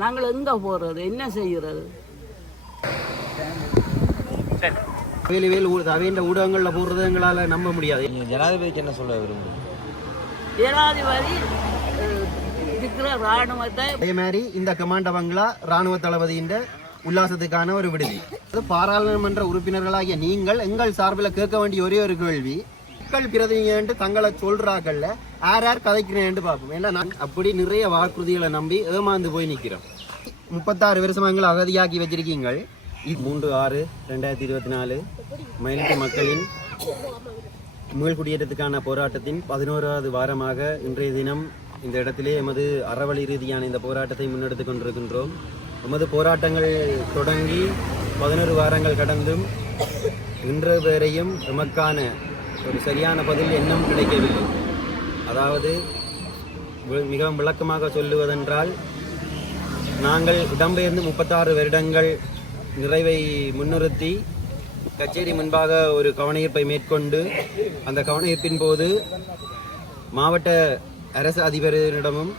நாங்கள் எங்கே போகிறது, என்ன செய்கிறது? வேலைவேல் அவையின் ஊடகங்களில் போடுறது எங்களால் நம்ப முடியாது. ஜனாதிபதிக்கு என்ன சொல்ல விரும்புகிறீங்க? ஜனாதிபதி இருக்கிற இராணுவத்தை அதே மாதிரி இந்த கமாண்ட பங்களா இராணுவ தளபதியின் உல்லாசத்துக்கான ஒரு விடுதி. பாராளுமன்ற உறுப்பினர்களாகிய நீங்கள் எங்கள் சார்பில் கேட்க வேண்டிய ஒரே ஒரு கேள்வி, மக்கள் பிரதிநிதின்னு தங்களை சொல்றாங்கல்ல, யார் யார் கதைக்கிறேன்னு பார்ப்போம். ஏன்னா நான் அப்படி நிறைய வாக்குறுதிகளை நம்பி ஏமாந்து போய் நிற்கிறோம். 36 வருஷமாக அகதியாக்கி வச்சிருக்கீங்கள். 3/6/2024 மயிலட்டி மக்களின் மீள்குடியேற்றத்துக்கான போராட்டத்தின் 11வது வாரமாக இன்றைய தினம் இந்த இடத்திலே எமது அறவழி ரீதியான இந்த போராட்டத்தை முன்னெடுத்து கொண்டிருக்கின்றோம். எமது போராட்டங்கள் தொடங்கி 11 வாரங்கள் கடந்தும் இன்று வரையும் எமக்கான ஒரு சரியான பதில் இன்னும் கிடைக்கவில்லை. அதாவது மிகவும் விளக்கமாக சொல்லுவதென்றால், நாங்கள் இடம்பெயர்ந்து 36 வருடங்கள் நிறைவை முன்னிறுத்தி கச்சேரி முன்பாக ஒரு கவனஈர்ப்பை மேற்கொண்டு அந்த கவனஈர்ப்பின் போது மாவட்ட அரசு அதிபரிடமும்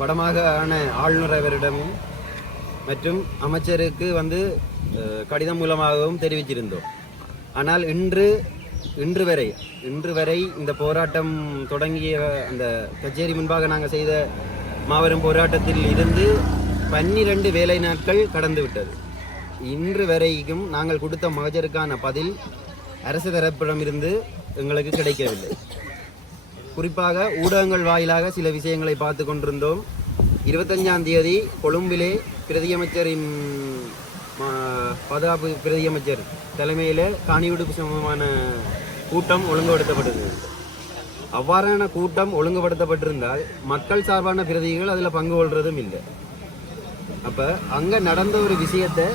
வடமாகாண ஆளுநரவரிடமும் மற்றும் அமைச்சருக்கு கடிதம் மூலமாகவும் தெரிவிச்சிருந்தோம். ஆனால் இன்று வரை இந்த போராட்டம் தொடங்கிய அந்த கச்சேரி முன்பாக நாங்கள் செய்த மாபெரும் போராட்டத்தில் இருந்து 12 வேலை நாட்கள் கடந்து விட்டது. இன்று வரைக்கும் நாங்கள் கொடுத்த மகஜருக்கான பதில் அரசு தரப்பிடமிருந்து எங்களுக்கு கிடைக்கவில்லை. குறிப்பாக ஊடகங்கள் வாயிலாக சில விஷயங்களை பார்த்து கொண்டிருந்தோம். 25ஆம் தேதி கொழும்பிலே பிரதியமைச்சரின் பாதுகாப்பு பிரதியமைச்சர் தலைமையில் காணிவிடுப்பு சம்பந்தமான கூட்டம் ஒழுங்குபடுத்தப்பட்டது. அவ்வாறான கூட்டம் ஒழுங்குபடுத்தப்பட்டிருந்தால் மக்கள் சார்பான பிரதிகள் அதில் பங்கு கொள்றதும் இல்லை. அப்போ அங்கே நடந்த ஒரு விஷயத்தை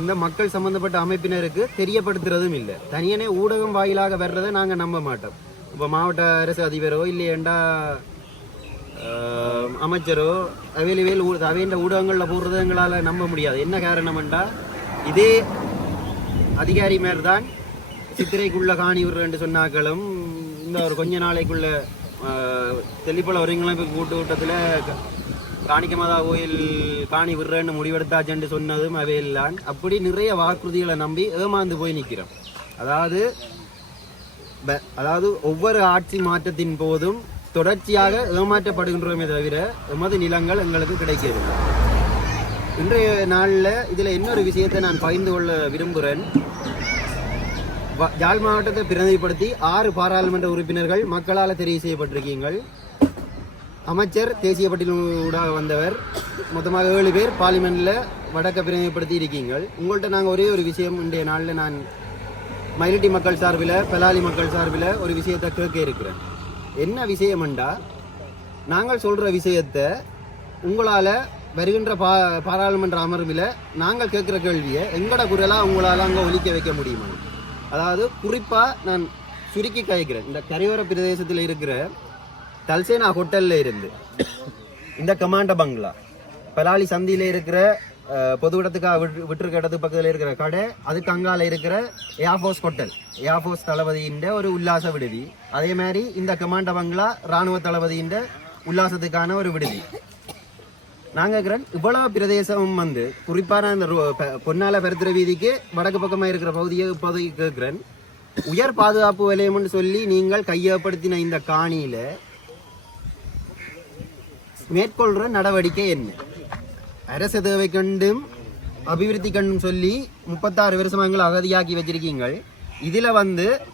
இந்த மக்கள் சம்பந்தப்பட்ட அமைப்பினருக்கு தெரியப்படுத்துறதும் இல்லை. தனியனே ஊடகம் வாயிலாக வர்றதை நாங்கள் நம்ப மாட்டோம். இப்போ மாவட்ட அரசு அதிபரோ இல்லையண்டா அமைச்சரோ அவையின் ஊடகங்களில் போடுறதை எங்களால் நம்ப முடியாது. என்ன காரணம்டா, இதே அதிகாரி மேல் தான் சித்திரைக்குள்ள காணி விடுறேன்னு சொன்னாக்களும் இந்த ஒரு கொஞ்ச நாளைக்குள்ள தெல்லிப்பள ஒருங்கிணைப்பு கூட்டத்தில் காணிக்க மாதா கோயில் காணி விடுறேன்னு முடிவெடுத்தாச்சுன்னு சொன்னதும் அவையில்லான். அப்படி நிறைய வாக்குறுதிகளை நம்பி ஏமாந்து போய் நிற்கிறோம். அதாவது ஒவ்வொரு ஆட்சி மாற்றத்தின் போதும் தொடர்ச்சியாக ஏமாற்றப்படுகின்றோமே தவிர எமது நிலங்கள் எங்களுக்கு கிடைக்கவில்லை. இன்றைய நாளில் இதில் இன்னொரு விஷயத்தை நான் பகிர்ந்து கொள்ள விரும்புகிறேன். யாழ் மாவட்டத்தை பிரதிநிதிப்படுத்தி 6 பாராளுமன்ற உறுப்பினர்கள் மக்களால் தெரிவு செய்யப்பட்டிருக்கீங்கள். அமைச்சர் தேசிய பட்டியலூடாக வந்தவர். மொத்தமாக 7 பேர் பார்லிமெண்ட்டில் வடக்க பிரதிநிதிப்படுத்தி இருக்கீங்கள். உங்கள்கிட்ட நாங்கள் ஒரே ஒரு விஷயம் இன்றைய நாளில் நான் மயிலட்டி மக்கள் சார்பில் பலாலி மக்கள் சார்பில் ஒரு விஷயத்தை கேட்க இருக்கிறேன். என்ன விஷயம்ண்டா, நாங்கள் சொல்கிற விஷயத்தை உங்களால் வருகின்ற பாராளுமன்ற அமர்வில் நாங்கள் கேட்குற கேள்வியை எங்களோட குரலாக உங்களால் அங்கே ஒலிக்க வைக்க முடியுமா? அதாவது குறிப்பாக நான் சுருக்கி கேட்கிறேன். இந்த கரையோர பிரதேசத்தில் இருக்கிற தல்சேனா ஹோட்டலில் இருந்து இந்த கமாண்ட பங்களா, பலாலி சந்தியில் இருக்கிற பொது இடத்துக்காக விட்டுருக்க இடத்துக்கு பக்கத்தில் இருக்கிற கடை, அதுக்கு அங்கால இருக்கிற ஏர்ஃபோர்ஸ் ஹோட்டல், ஏர்ஃபோர்ஸ் தளபதியின் ஒரு உல்லாச விடுதி, அதே மாதிரி இந்த கமாண்ட பங்களா இராணுவ தளபதியின் உல்லாசத்துக்கான ஒரு விடுதி. நாங்கள் இருக்கிறேன் இவ்வளவு பிரதேசம் குறிப்பான இந்த பொன்னால பெருத்திர வீதிக்கு வடக்கு பக்கமாக இருக்கிற பகுதியை இப்போதைக்கு கேட்குறேன். உயர் பாதுகாப்பு வலயம்னு சொல்லி நீங்கள் கையகப்படுத்தின இந்த காணியில் மேற்கொள்கிற நடவடிக்கை என்ன? அரசு தேவை கண்டும் அபிவிருத்தி கண்டும் சொல்லி 36 வருஷமாக அகதியாக்கி வச்சிருக்கீங்கள். இதில்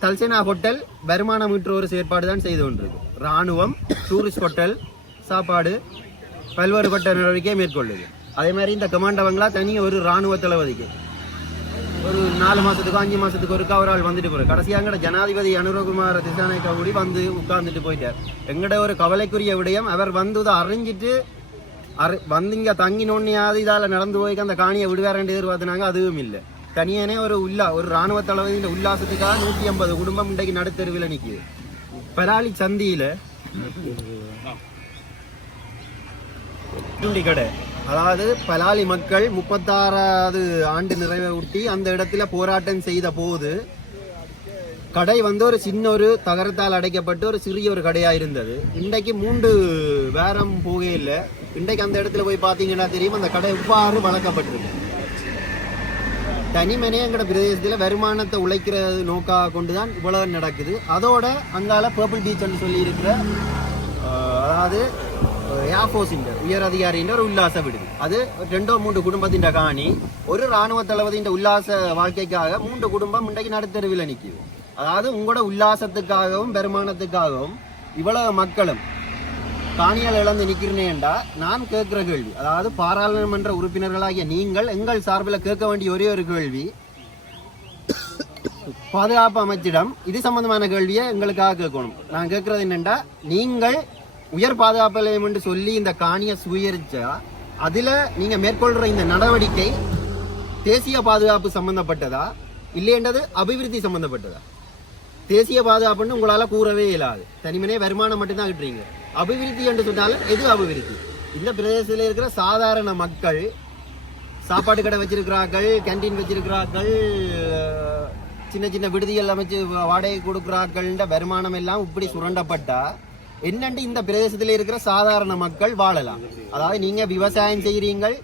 தல்சேனா ஹோட்டல் வருமானம் ஈட்டுற ஒரு செயற்பாடு தான் செய்து கொண்டிருக்கு. இராணுவம் டூரிஸ்ட் ஹோட்டல் சாப்பாடு பல்வேறுபட்ட நடவடிக்கையை மேற்கொள்ளுது. அதே மாதிரி இந்த கமாண்ட பங்களா தனி ஒரு இராணுவ தளபதிக்கு ஒரு 4 மாதத்துக்கு 5 மாதத்துக்கு ஒருக்கா ஒரு ஆள் வந்துட்டு போகிறார். கடைசியாக ஜனாதிபதி அனுரகுமார திசாநாயக்கா கூடி உட்கார்ந்துட்டு போயிட்டார். எங்கட ஒரு கவலைக்குரிய விடயம், அவர் அறிஞ்சிட்டு இங்கே தங்கினோன்னையாவது இதால் நடந்து போய் அந்த காணியை விடுவாரண்டு எதிர்பார்த்தினாங்க. அதுவும் இல்லை. தனியானே ஒரு இராணுவ தளபதியின் உல்லாசத்துக்காக 150 குடும்பம் இன்றைக்கு நடுத்தருவில் நிற்கிது. பலாலி சந்தியில் கடை, அதாவது பலாலி மக்கள் 36வது ஆண்டு நிறைவை ஒட்டி அந்த இடத்துல போராட்டம் செய்த போது கடை வந்து ஒரு சின்ன ஒரு தகரத்தால் அடைக்கப்பட்டு ஒரு சிறிய ஒரு கடையாக இருந்தது. இன்றைக்கு 3 வாரம் போகையில் இன்றைக்கு அந்த இடத்துல போய் பார்த்தீங்கன்னா தெரியும் அந்த கடை எவ்வாறு வளர்க்கப்பட்டிருக்கு. தனிமனையே எங்களோட பிரதேசத்தில் வருமானத்தை உழைக்கிறது நோக்காக கொண்டு தான் இவ்வளவு நடக்குது. அதோட அங்கால பர்பிள் பீச்னு சொல்லி இருக்கிற அதாவது ஏர்ஃபோர்ஸின் உயர் அதிகாரியின் ஒரு உல்லாச விடுதி. அது 2-3 குடும்பத்தின் காணி. ஒரு இராணுவ தளபதியின் உல்லாச வாழ்க்கைக்காக 3 குடும்பம் இன்றைக்கு நடுத்தருவில் நிற்குது. அதாவது உங்களோட உல்லாசத்துக்காகவும் வருமானத்துக்காகவும் இவ்வளவு மக்களும் காணியால் இழந்து நிற்கிறேன்டா நான் கேட்கிற கேள்வி, அதாவது பாராளுமன்ற உறுப்பினர்களாகிய நீங்கள் எங்கள் சார்பில் கேட்க வேண்டிய ஒரே ஒரு கேள்வி, பாதுகாப்பு அமைச்சிடம் இது சம்பந்தமான கேள்வியை எங்களுக்காக கேட்கணும். நான் கேட்கறது என்னென்னா, நீங்கள் உயர் பாதுகாப்பு நிலையம் என்று சொல்லி இந்த காணியை சுயரிச்சா அதுல நீங்க மேற்கொள்ற இந்த நடவடிக்கை தேசிய பாதுகாப்பு சம்பந்தப்பட்டதா இல்லைன்றது அபிவிருத்தி சம்பந்தப்பட்டதா? தேசிய பாதுகாப்புன்னு உங்களால கூறவே இயலாது. தனிமனே வருமானம் மட்டும்தான் கிட்டுறீங்க. அபிவிருத்தி என்று சொன்னாலும் எது அபிவிருத்தி? இந்த பிரதேசத்தில் இருக்கிற சாதாரண மக்கள் சாப்பாடு கடை வச்சிருக்கிறார்கள், கேன்டீன் வச்சிருக்கிறார்கள், சின்ன சின்ன விடுதிகள் அமைச்சு வாடகை கொடுக்கிறார்கள்ன்ற வருமானம் எல்லாம் இப்படி சுரண்டப்பட்டா என்னண்டு இந்த பிரதேசத்தில் இருக்கிற சாதாரண மக்கள் வாழலாம்? அதாவது நீங்க விவசாயம் செய்கிறீங்கள்,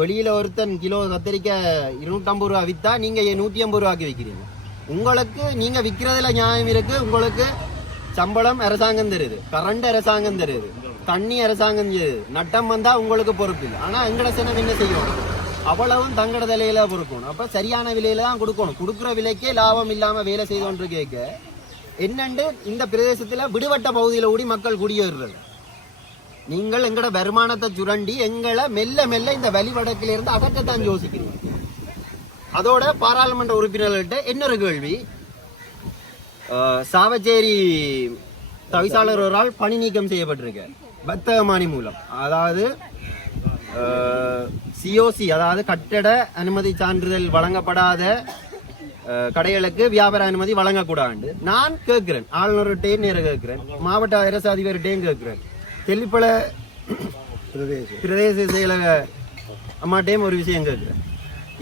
வெளியில ஒருத்தன் கிலோ கத்திரிக்காய் 250 ரூபா வித்தா நீங்க 150 ரூபாய்க்கு விற்கிறீங்க. உங்களுக்கு நீங்க விற்கிறதுல நியாயம் இருக்கு. உங்களுக்கு சம்பளம் அரசாங்கம் தருது, கரண்ட் அரசாங்கம் தருது, தண்ணி அரசாங்கம் தருது. நட்டம் வந்தா உங்களுக்கு பொறுப்பு இல்லை. ஆனா எங்கட சனம் என்ன செய்யணும்? அவ்வளவும் தங்கட விலையில பொறுக்கணும். அப்ப சரியான விலையில தான் கொடுக்கணும். கொடுக்குற விலைக்கே லாபம் இல்லாம வேலை செய்து கொண்டு கேட்க என்னண்டு இந்த பிரதேசத்துல விடுபட்ட பகுதியில கூடி மக்கள் குடியேறுறது. நீங்கள் எங்கட வருமானத்தை சுரண்டி எங்களை மெல்ல மெல்ல இந்த வழிவடக்கில இருந்து அகற்றத்தான் யோசிக்கிறீங்க. அதோட பாராளுமன்ற உறுப்பினர்கள்ட்ட இன்னொரு கேள்வி, சாவச்சேரி தவிசாளர் ஒரு ஆள் பணி நீக்கம் செய்யப்பட்டிருக்க வர்த்தகமானி மூலம். அதாவது சிஓசி, அதாவது கட்டட அனுமதி சான்றிதழ் வழங்கப்படாத கடைகளுக்கு வியாபார அனுமதி வழங்கக்கூடாது. நான் கேட்கிறேன், ஆளுநர்கிட்டையும் நேர கேட்கிறேன், மாவட்ட அரசு அதிபர்கிட்டையும் கேட்கிறேன், தெல்லிப்பள பிரதேச செயலக அம்மாட்டையும் ஒரு விஷயம் கேட்கிறேன்.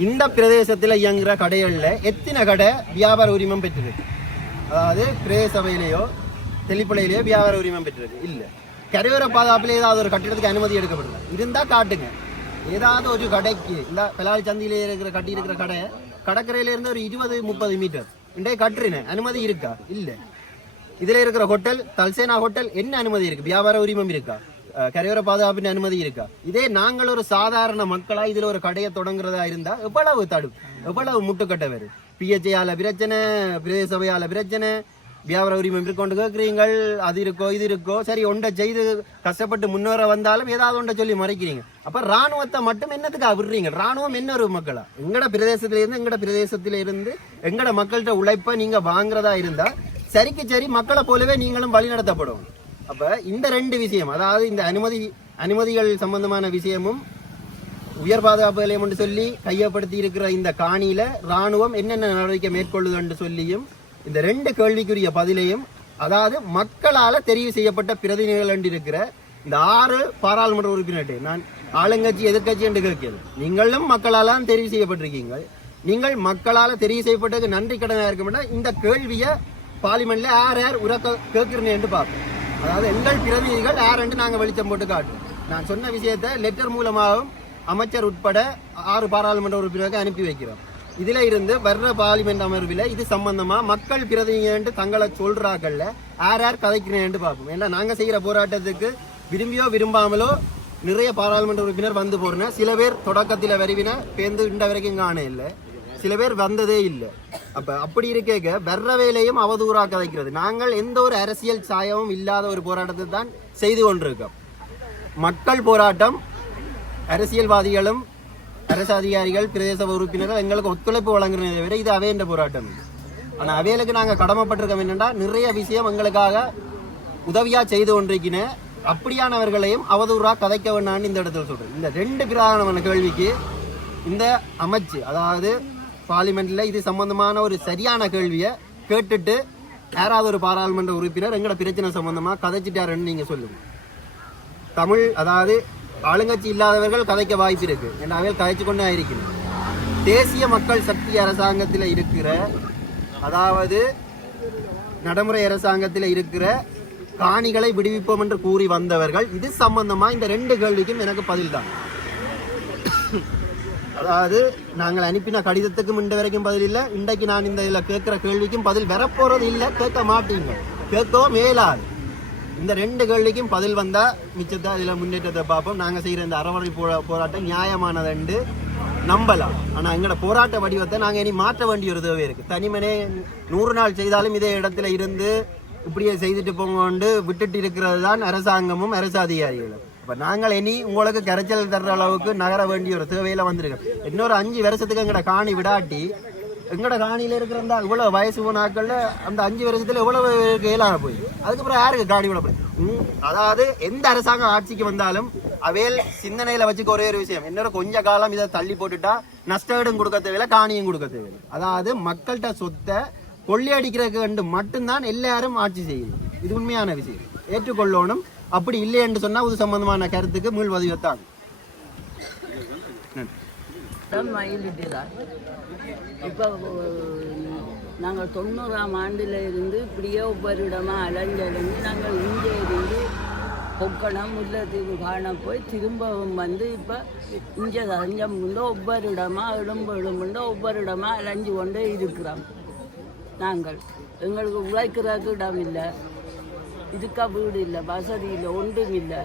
இந்த பிரதேசத்தில் இயங்குற கடைகளில் எத்தனை கடை வியாபார உரிமம் பெற்றிருக்கு? அதாவது பிரதேச சபையிலேயோ தெல்லிப்பளையிலேயோ வியாபார உரிமம் பெற்றிருக்கு? இல்லை. கரையோர பாதுகாப்பில் ஏதாவது ஒரு கட்டிடத்துக்கு அனுமதி எடுக்கப்படல இருந்தால் காட்டுங்க. ஏதாவது ஒரு கடைக்கு இந்த பெலால் சந்தியிலே இருக்கிற கட்டி இருக்கிற கடை கடற்கரையிலேருந்து ஒரு 20-30 மீட்டர் இன்றைய கட்டுறேன், அனுமதி இருக்கா? இல்லை. இதில் இருக்கிற ஹோட்டல் தல்சேனா ஹோட்டல் என்ன அனுமதி இருக்கு? வியாபார உரிமம் இருக்கா? கரையோர பாதுகாப்பின் அனுமதி இருக்கா? இதே நாங்கள் ஒரு சாதாரண மக்களா இதுல ஒரு கடையை தொடங்குறதா இருந்தா எவ்வளவு தடுப்பு, எவ்வளவு முட்டுக்கட்ட வரும்? பிஹெச்ஐயால பிரச்சனை, பிரதேச சபையால பிரச்சனை, வியாபார உரிமம் இருக்கொண்டு கேட்குறீங்கள், அது இருக்கோ இது இருக்கோ. சரி, ஒன்றை செய்து கஷ்டப்பட்டு முன்னேற வந்தாலும் ஏதாவது ஒன்றை சொல்லி மறைக்கிறீங்க. அப்ப ராணுவத்தை மட்டும் என்னத்துக்காக விடுறீங்க? ராணுவம் என்ன ஒரு மக்களா? எங்கட பிரதேசத்தில இருந்து எங்கட மக்கள்கிட்ட உழைப்ப நீங்க வாங்குறதா இருந்தா சரிக்கு சரி மக்களை போலவே நீங்களும் வழி நடத்தப்படும். அப்ப இந்த 2 விஷயம், அதாவது இந்த அனுமதிகள் சம்பந்தமான விஷயமும் உயர் பாதுகாப்பு நிலையம் என்று சொல்லி கையப்படுத்தி இருக்கிற இந்த காணியில ராணுவம் என்னென்ன நடவடிக்கை மேற்கொள்ளுது என்று சொல்லியும் இந்த 2 கேள்விக்குரிய பதிலையும், அதாவது மக்களால தெரிவு செய்யப்பட்ட பிரதிநிதிகள் என்று இருக்கிற இந்த 6 பாராளுமன்ற உறுப்பினர்கிட்ட நான் ஆளுங்கட்சி எதிர்கட்சி என்று கேட்கிறேன். நீங்களும் மக்களால தெரிவு செய்யப்பட்டிருக்கீங்க. நீங்கள் மக்களால தெரிவு செய்யப்பட்டதுக்கு நன்றி கடனாக இருக்க மாட்டா இந்த கேள்வியை பார்லிமெண்ட்ல யார் உறக்க கேட்கிறேன் என்று பார்ப்போம். அதாவது எங்கள் பிரதிநிதிகள் யார் என்று நாங்கள் வெளிச்சம் போட்டு காட்டுவோம். நான் சொன்ன விஷயத்தை லெட்டர் மூலமாகவும் அமைச்சர் உட்பட 6 பாராளுமன்ற உறுப்பினருக்கு அனுப்பி வைக்கிறோம். இதுல இருந்து வர்ற பார்லிமெண்ட் அமர்வில் இது சம்பந்தமா மக்கள் பிரதிநிதி தங்களை சொல்றாங்கல்ல யார் கதைக்கிறேன் பார்ப்போம். ஏன்னா நாங்க செய்யற போராட்டத்துக்கு விரும்பியோ விரும்பாமலோ நிறைய பாராளுமன்ற உறுப்பினர் வந்து போறேன். சில பேர் தொடக்கத்தில் வருவின பேருந்து இந்த வரைக்கும் காண இல்லை, சில பேர் வந்ததே இல்லை. அப்படி இருக்க வர்ற வேலையும் அவதூறா கதைக்கிறது. நாங்கள் எந்த ஒரு அரசியல் சாயமும் இல்லாத ஒரு போராட்டத்தை தான் செய்து கொண்டிருக்கோம். மக்கள் போராட்டம், அரசியல்வாதிகளும் அரசு அதிகாரிகள் பிரதேச உறுப்பினர்கள் எங்களுக்கு ஒத்துழைப்பு வழங்குறதை விட இது அவையன்ற போராட்டம். ஆனா அவைகளுக்கு நாங்க கடமைப்பட்டிருக்கோம் என்னன்னா நிறைய விஷயம் எங்களுக்காக உதவியா செய்து கொண்டிருக்கின அப்படியானவர்களையும் அவதூறா கதைக்க வேண்டான்னு இந்த இடத்துல சொல்றேன். இந்த 2 பிரதானமான கேள்விக்கு இந்த அமைச்சு, அதாவது பார்லிமெண்ட்ல இது சம்பந்தமான ஒரு சரியான கேள்வியை கேட்டுட்டு யாராவது ஒரு பாராளுமன்ற உறுப்பினர் எங்களோட பிரச்சனை சம்பந்தமா கதைச்சிட்டாருன்னு நீங்க சொல்லுங்க. தமிழ், அதாவது ஆளுங்கட்சி இல்லாதவர்கள் கதைக்க வாய்ப்பு இருக்கு, அவர்கள் கதைச்சு கொண்டே இருக்கணும். தேசிய மக்கள் சக்தி அரசாங்கத்தில் இருக்கிற, அதாவது நடைமுறை அரசாங்கத்தில் இருக்கிற காணிகளை விடுவிப்போம் என்று கூறி வந்தவர்கள் இது சம்பந்தமா இந்த 2 கேள்விக்கும் எனக்கு பதில் தான். அதாவது நாங்கள் அனுப்பின கடிதத்துக்கும் இன்று வரைக்கும் பதில் இல்லை. இன்றைக்கு நான் இந்த இதில் கேட்குற கேள்விக்கும் பதில் வரப்போறது இல்லை, கேட்க மாட்டீங்க, கேட்கவும் மேலாது. இந்த 2 கேள்விக்கும் பதில் வந்தால் மிச்சத்தை இதில் முன்னேற்றத்தை பார்ப்போம். நாங்கள் செய்கிற இந்த அறவழி போராட்டம் நியாயமானதுண்டு நம்பலாம். ஆனால் எங்களோட போராட்ட வடிவத்தை நாங்கள் இனி மாற்ற வேண்டிய ஒரு தேவை இருக்குது. தனிமனே 100 நாள் செய்தாலும் இதே இடத்துல இருந்து இப்படியே செய்துட்டு போங்கொண்டு விட்டுட்டு இருக்கிறது தான் அரசாங்கமும் அரசு அதிகாரிகளும். இப்போ நாங்கள் இனி உங்களுக்கு கரைச்சல் தர்ற அளவுக்கு நகர வேண்டிய ஒரு தேவையில வந்திருக்கோம். இன்னொரு 5 வருஷத்துக்கு எங்களோட காணி விடாட்டி எங்களோட காணியில் இருக்கிற அந்த இவ்வளோ வயசு போனாக்கள் அந்த 5 வருஷத்துல எவ்வளவு இயலாக போய் அதுக்கப்புறம் யாருக்கு காணி விடப்படும்? அதாவது எந்த அரசாங்கம் ஆட்சிக்கு வந்தாலும் அவையில் சிந்தனையில வச்சுக்க ஒரே ஒரு விஷயம், இன்னொரு கொஞ்ச காலம் இதை தள்ளி போட்டுட்டா நஷ்டஈடும் கொடுக்க தேவையில்லை, காணியும் கொடுக்க தேவையில்லை. அதாவது மக்கள்கிட்ட சொத்தை கொள்ளையடிக்கிறதுக்கு கண்டு மட்டும்தான் எல்லாரும் ஆட்சி செய்யுது. இது உண்மையான விஷயம், ஏற்றுக்கொள்ளணும். அப்படி இல்லை என்று சொன்னா இது சம்பந்தமான கருத்துக்கு மீள்வதிவத்தான். இப்போ நாங்கள் 90ஆம் ஆண்டில் இருந்து இப்படியே ஒவ்வொரு இடமா அலைஞ்சடைஞ்சு நாங்கள் இங்கே இருந்து கொக்கணம் முல்லைத்தீவு காண போய் திரும்பவும் வந்து இப்போ இங்கே தஞ்சம் கொண்டு ஒவ்வொரு இடமா எழும்புண்டு ஒவ்வொரு இடமா அலைஞ்சு கொண்டே இருக்கிறோம். நாங்கள் எங்களுக்கு உழைக்கிறதுக்கு இடம் இல்லை, இதுக்கா வீடு இல்லை, வசதி இல்லை, ஒன்றும் இல்லை.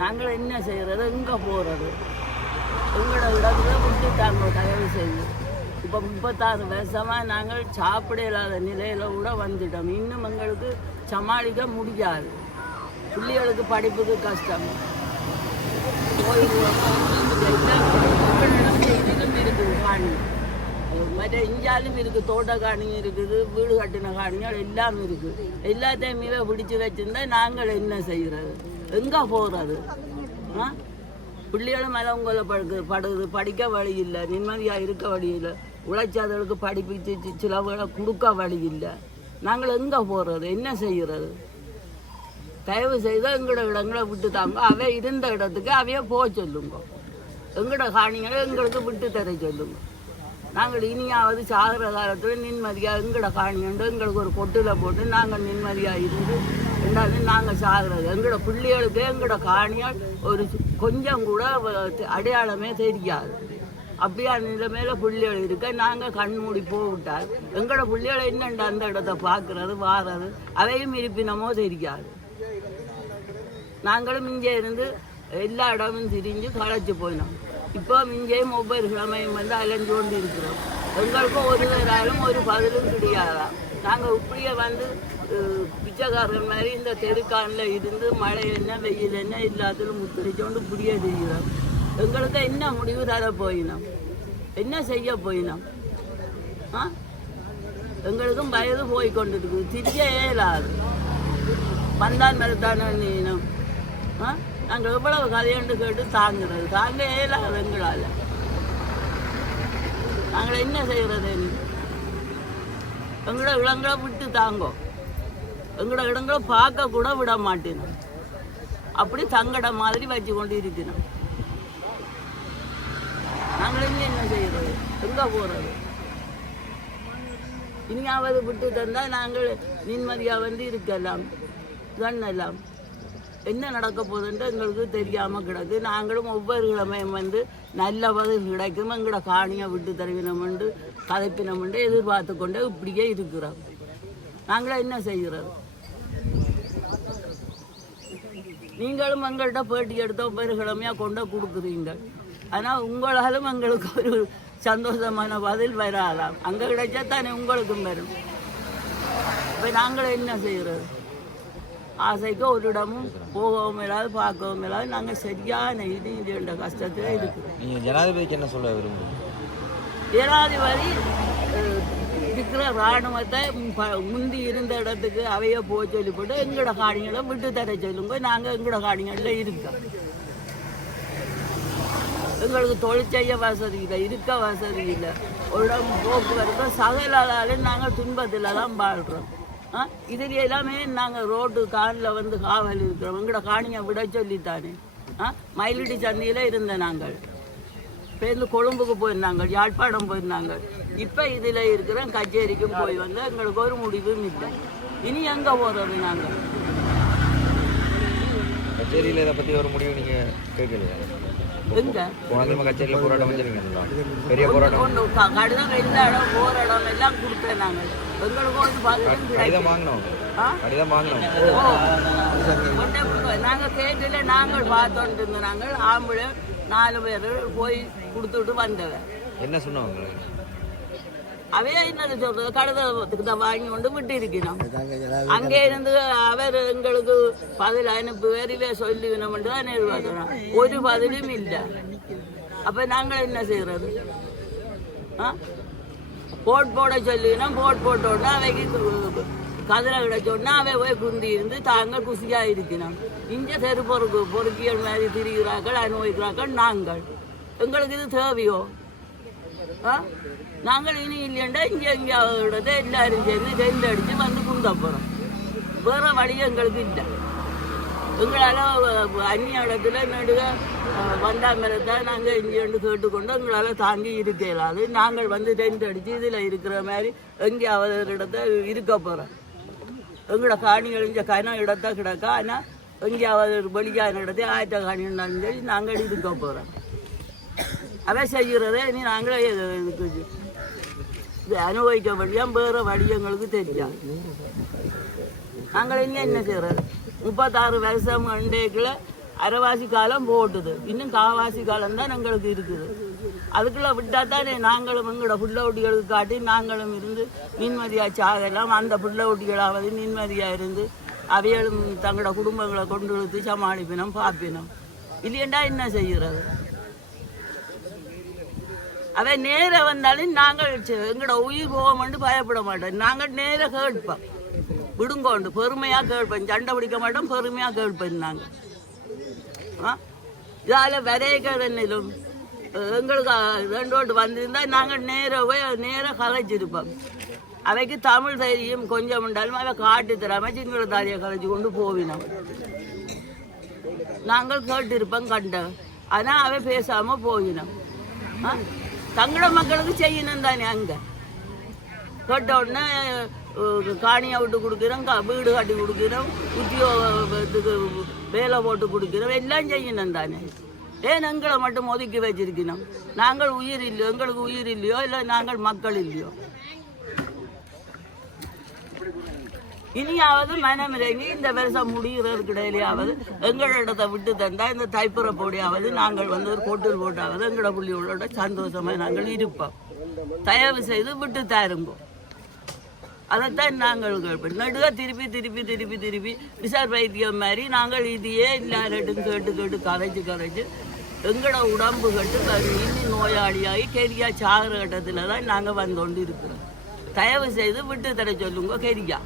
நாங்கள் என்ன செய்கிறது, எங்கே போகிறது? எங்களோட இடத்துல விட்டுட்டாங்க தயவு செய்து. இப்போ 36 வருஷமாக நாங்கள் சாப்பிட இல்லாத நிலையில் கூட வந்துட்டோம். இன்னும் எங்களுக்கு சமாளிக்க முடியாது. பிள்ளைகளுக்கு படிப்புக்கு கஷ்டம். இதிலும் இருக்குது காணி, மற்ற இஞ்சாலும் இருக்குது, தோட்ட காணியும் இருக்குது, வீடு கட்டின காணிகள் எல்லாம் இருக்குது. எல்லாத்தையுமே பிடிச்சி வச்சுருந்தா நாங்கள் என்ன செய்கிறது, எங்கே போகிறது? பிள்ளைகளும் மேலே உங்களை படுது, படிக்க வழி இல்லை, நிம்மதியாக இருக்க வழி இல்லை, உழைச்சாதவர்களுக்கு படிப்பு சிலவுகளை கொடுக்க வழி இல்லை. நாங்கள் எங்கே போகிறது, என்ன செய்கிறது? தயவு செய்து எங்களோட இடங்களை விட்டு தாங்க. அவை இருந்த இடத்துக்கு அவைய போக சொல்லுங்க. எங்களோட காணிகளை எங்களுக்கு விட்டு தர சொல்லுங்க. நாங்கள் இனியாவது சாகிற காலத்தில் நிம்மதியாக எங்களோட காணியண்டு எங்களுக்கு ஒரு கொட்டில் போட்டு நாங்கள் நிம்மதியாக இருந்து ரெண்டாவது நாங்கள் சாகிறது. எங்களோட பிள்ளைகளுக்கு எங்களோட காணியால் ஒரு கொஞ்சம் கூட அடையாளமே தெரியாது. அப்படியா நிலைமையில பிள்ளைகள் இருக்க நாங்கள் கண்மூடி போவிட்டால் எங்களோட பிள்ளைகளை என்னென்று அந்த இடத்த பார்க்கறது வாரது அதையும் இருப்பினமோ தெரியாது. நாங்களும் இங்கே இருந்து எல்லா இடமும் திரிஞ்சு களைச்சி போயினோம். இப்போ இங்கேயும் ஒவ்வொரு கிழமையும் வந்து அலைஞ்சு கொண்டு இருக்கிறோம். எங்களுக்கும் ஒரு நேரம் ஒரு பதிலும் கிடையாதான். நாங்கள் இப்படியே வந்து பிச்சைக்காரன் மாதிரி இந்த தெருக்கானில் இருந்து மழை என்ன வெயில் என்ன எல்லாத்திலும் முத்தடிச்சோண்டு இப்படியே தெரிகிறோம். எங்களுக்கு என்ன முடிவு தர போயினோம், என்ன செய்ய போயினோம்? எங்களுக்கும் வயது போய் கொண்டு இருக்குது, திரிய இயலாது. வந்தான் மறுத்தான நீனும் நாங்கள் எவ்வளவு கதையண்டு கேட்டு தாங்குறது, தாங்க இயலாது எங்களால். நாங்கள் என்ன செய்கிறது? எங்களோட இடங்களை விட்டு தாங்கோ, எங்களோட இடங்களை பார்க்க கூட விட மாட்டேனோம். அப்படி தங்கட மாதிரி வச்சு கொண்டு இருக்கணும். நாங்கள் இங்கே என்ன செய்கிறது, எங்கே போகிறது? இனியாவது விட்டு தந்தால் நாங்கள் நிம்மதியாக வந்து இருக்கலாம், கண்ணெல்லாம். என்ன நடக்க போகுதுன்ட்டு எங்களுக்கு தெரியாமல் கிடக்கு. நாங்களும் ஒவ்வொரு கிழமையும் வந்து நல்ல பதில் கிடைக்கும், எங்களோட காணியை விட்டு தருவினோம்ண்டு கதைப்பினோம்ண்டு எதிர்பார்த்து கொண்டு இப்படியே இருக்கிறோம். நாங்களும் என்ன செய்கிறது? நீங்களும் எங்கள்கிட்ட பேட்டி எடுத்த ஒவ்வொரு கிழமையாக கொண்டு கொடுக்குறீங்க. ஆனால் உங்களாலும் எங்களுக்கு ஒரு சந்தோஷமான பதில் வராதாம். அங்கே கிடைச்சா தானே உங்களுக்கும் வரும். இப்போ நாங்களும் என்ன செய்கிறது? ஆசைக்கு ஒரு இடமும் போகவும் இல்லாது பார்க்கவும் இல்லாது நாங்கள் சரியான இது கஷ்டத்தில் இருக்கிறோம். நீங்கள் ஜனாதிபதிக்கு என்ன சொல்ல விரும்புகிறீங்க? ஜனாதிபதி இருக்கிற இராணுவத்தை முந்தி இருந்த இடத்துக்கு அவைய போக சொல்லி போட்டு எங்களோட காணிகளை விட்டு தர சொல்லுங்க. நாங்கள் எங்களோட காணிகளில் இருக்கோம். எங்களுக்கு தொழில் செய்ய வசதி இல்லை, இருக்க வசதி இல்லை, ஒரு இடம் போக்குவரத்து சகலாலும் நாங்கள் துன்பத்தில் தான் வாழ்கிறோம். இதில் எல்லாமே நாங்கள் ரோட்டு காணில் வந்து காவல் இருக்கிறோம். எங்களோட காணியை விட சொல்லித்தானே. மயிலடி சந்தையில் இருந்த நாங்கள் பேருந்து கொழும்புக்கு போயிருந்தாங்க, யாழ்ப்பாணம் போயிருந்தாங்க. இப்போ இதில் இருக்கிற கச்சேரிக்கும் போய் வந்து எங்களுக்கு ஒரு முடிவும் இல்லை. இனி எங்கே போகிறது நாங்கள்? கச்சேரியில் இதை பற்றி ஒரு முடிவு நீங்கள் கேட்கலையா? எங்க போன கச்சேரியில் போராட்டம் வச்சிருக்கீங்களா? பெரிய போராட்டம் ஒன்று கடிதம் எல்லா இடம் போகிற இடம் எல்லாம் கொடுத்தேன். நாங்கள் எங்களுக்கு வந்து கடிதம் வாங்கினோம். கடிதம் வாங்கினோம். நாங்கள் கேட்கல. நாங்கள் பார்த்தோன்ட்டு இருந்தோம். நாங்கள் ஆம்பளை 4 பேர் போய் கொடுத்துட்டு வந்தவன். என்ன சொன்னோம் உங்களுக்கு? அவையே என்னது சொல்றது, கடிதத்துக்கு தான் வாங்கி கொண்டு விட்டு இருக்கணும். அங்கே இருந்து அவர் எங்களுக்கு பதில் அனுப்புவார். இவே சொல்லி வேணும்னு தான் எதிர்பார்க்கிறோம். ஒரு பதிலும் இல்லை. அப்ப நாங்கள் என்ன செய்யறது? போட் போட சொல்லினா போட் போட்டோன்னா அவைக்கு கதிரை கிடைச்சோன்னா அவை போய் குந்தி இருந்து தாங்கள் குசியா இருக்கணும். இங்கே தெரு பொறுக்கியல் மாதிரி திரிகிறார்கள், அனுபவிக்கிறார்கள். நாங்கள் எங்களுக்கு இது தேவையோ? நாங்கள் இனி இல்லைண்டா இங்கே எங்கேயாவது எல்லாரும் சேர்ந்து ரெண்டு அடித்து வந்து குந்த போகிறோம். வேறு வழி எங்களுக்கு இல்லை. எங்களால் அந்நிய இடத்துல நடுக வண்டாமரத்தான் நாங்கள் இங்கே கேட்டுக்கொண்டு எங்களால் தாங்கி இருக்க இயலாது. நாங்கள் வந்து ரெண்டு அடித்து இதில் இருக்கிற மாதிரி எங்கேயாவது இடத்த இருக்க போகிறோம். எங்களோட காணிகள் இங்கே கனம் இடத்த கிடக்க. ஆனால் எங்கேயாவது வெளியான இடத்தை ஆயத்த காணின்னு சொல்லி நாங்கள் இருக்க போகிறோம். அதை செய்கிறதே இனி நாங்களே அனுபவிக்க வேண்டிய வேறு வழி எங்களுக்கு தெரியாது. நாங்கள் இங்கே என்ன செய்கிறது? 36 வருஷம் அண்டைக்குள்ள அரைவாசி காலம் போட்டுது. இன்னும் காவாசி காலம்தான் எங்களுக்கு இருக்குது. அதுக்குள்ளே விட்டால் தானே நாங்களும் எங்களோட புள்ள ஊட்டிகளுக்கு காட்டி நாங்களும் இருந்து நிம்மதியாக சாகலாம். அந்த புள்ள ஊட்டிகளாவது நிம்மதியாக இருந்து அவைகளும் தங்களோட குடும்பங்களை கொண்டு இழுத்து சமாளிப்பினோம், பார்ப்பினோம். இல்லையண்டா என்ன செய்கிறது? அவை நேராக வந்தாலும் நாங்கள் எங்களோட உயிர் போவோம்னு பயப்பட மாட்டோம். நாங்கள் நேராக கேட்போம். விடுங்கோண்டு பெருமையாக கேட்போம். சண்டை பிடிக்க மாட்டோம், பெருமையாக கேட்போம். நாங்கள் இதால் விரைக்கிறன்னிலும் எங்களுக்கு ரெண்டோட்டு வந்திருந்தால் நாங்கள் நேராக கலைச்சிருப்போம். அவைக்கு தமிழ் தைரியம் கொஞ்சம் உண்டாலும் அவை காட்டு தராமல் சிங்கள தாரியை கலைச்சி கொண்டு போவினோம். நாங்கள் கேட்டிருப்போம் கண்ட. ஆனால் அவை பேசாமல் போயினோம். தங்களோட மக்களுக்கு செய்யணும் தானே. அங்கே கேட்ட உடனே காணியை விட்டு கொடுக்குறோம், வீடு கட்டி கொடுக்குறோம், உத்தியோகத்துக்கு வேலை போட்டு கொடுக்குறோம், எல்லாம் செய்யணும் தானே. ஏன் எங்களை மட்டும் ஒதுக்கி வச்சிருக்கணும்? நாங்கள் உயிர் இல்லையோ? எங்களுக்கு உயிர் இல்லையோ? இல்லை நாங்கள் மக்கள் இல்லையோ? இனியாவது மனமிறங்கி இந்த வருஷம் முடிகிறதுக்கு இடையிலேயாவது எங்களிடத்தை விட்டு தந்தா இந்த தைப்புற போடியாவது நாங்கள் வந்து ஒரு கோட்டில் போட்டாவது எங்களோட புள்ளிகளோட சந்தோஷமாக நாங்கள் இருப்போம். தயவு செய்து விட்டு தாருங்கோ. அதைத்தான் நாங்கள் கேட்போம். நடுக திருப்பி விசார் வைத்தியம் மாதிரி நாங்கள் இதையே எல்லாரும் கேட்டு கரைச்சு எங்களோட உடம்பு கட்டு இன்னி நோயாளியாகி கெரியா சாகிற கட்டத்தில் தான் நாங்கள் வந்து கொண்டு இருக்கிறோம். தயவு செய்து விட்டு தர சொல்லுங்க கெரியா.